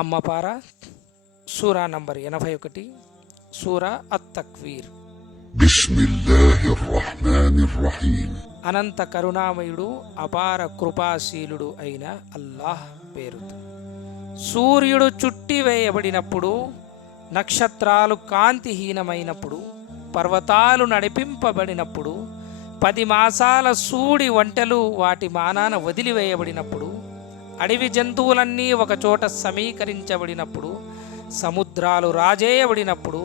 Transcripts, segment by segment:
అమ్మపార సూరా number ఎనభై ఒకటి సూరా అత్తక్వీర్ అనంత కరుణామయుడు అపార కృపాశీలుడు అయిన అల్లాహ్ పేరుతో. సూర్యుడు చుట్టి వేయబడినప్పుడు నక్షత్రాలు కాంతిహీనమైనప్పుడు పర్వతాలు నడిపింపబడినప్పుడు పది మాసాల సూడి వంటలు వాటి మానాన వదిలివేయబడినప్పుడు అడవి జంతువులన్నీ ఒకచోట సమీకరించబడినప్పుడు సముద్రాలు రాజేయబడినప్పుడు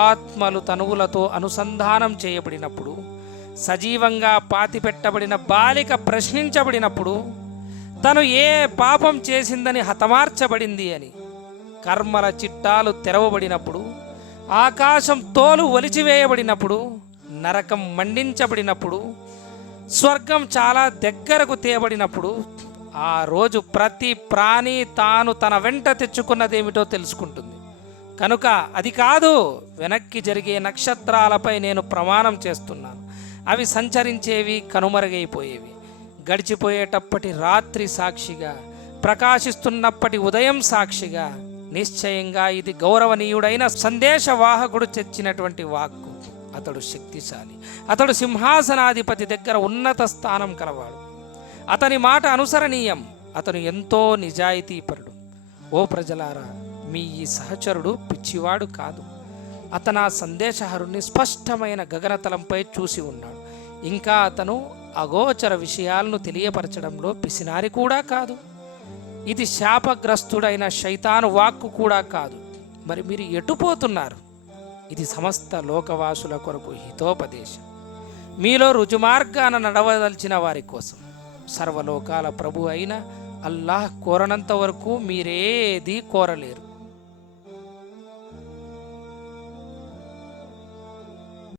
ఆత్మలు తనువులతో అనుసంధానం చేయబడినప్పుడు సజీవంగా పాతిపెట్టబడిన బాలిక ప్రశ్నించబడినప్పుడు తను ఏ పాపం చేసిందని హతమార్చబడింది అని కర్మల చిట్టాలు తెరవబడినప్పుడు ఆకాశం తోలు ఒలిచివేయబడినప్పుడు నరకం మండించబడినప్పుడు స్వర్గం చాలా దగ్గరకు తేబడినప్పుడు ఆ రోజు ప్రతి ప్రాణి తాను తన వెంట తెచ్చుకున్నదేమిటో తెలుసుకుంటుంది. కనుక అది కాదు వెనక్కి జరిగే నక్షత్రాలపై నేను ప్రమాణం చేస్తున్నాను. అవి సంచరించేవి కనుమరుగైపోయేవి. గడిచిపోయేటప్పటి రాత్రి సాక్షిగా ప్రకాశిస్తున్నప్పటి ఉదయం సాక్షిగా నిశ్చయంగా ఇది గౌరవనీయుడైన సందేశవాహకుడు తెచ్చినటువంటి వాక్కు. అతడు శక్తిశాలి. అతడు సింహాసనాధిపతి దగ్గర ఉన్నత స్థానం కలవాడు. అతని మాట అనుసరణీయం. అతను ఎంతో నిజాయితీపరుడు. ఓ ప్రజలారా మీ ఈ సహచరుడు పిచ్చివాడు కాదు. అతను ఆ సందేశహరుణ్ణి స్పష్టమైన గగనతలంపై చూసి ఉన్నాడు. ఇంకా అతను అగోచర విషయాలను తెలియపరచడంలో పిసినారి కూడా కాదు. ఇది శాపగ్రస్తుడైన శైతాను వాక్కు కూడా కాదు. మరి మీరు ఎటుపోతున్నారు ఇది సమస్త లోకవాసుల కొరకు హితోపదేశం. మీలో రుజుమార్గాన నడవదలిచిన వారి కోసం. సర్వలోకాల ప్రభు అయిన అల్లాహ్ కోరనంత వరకు మీరేది కోరలేరు.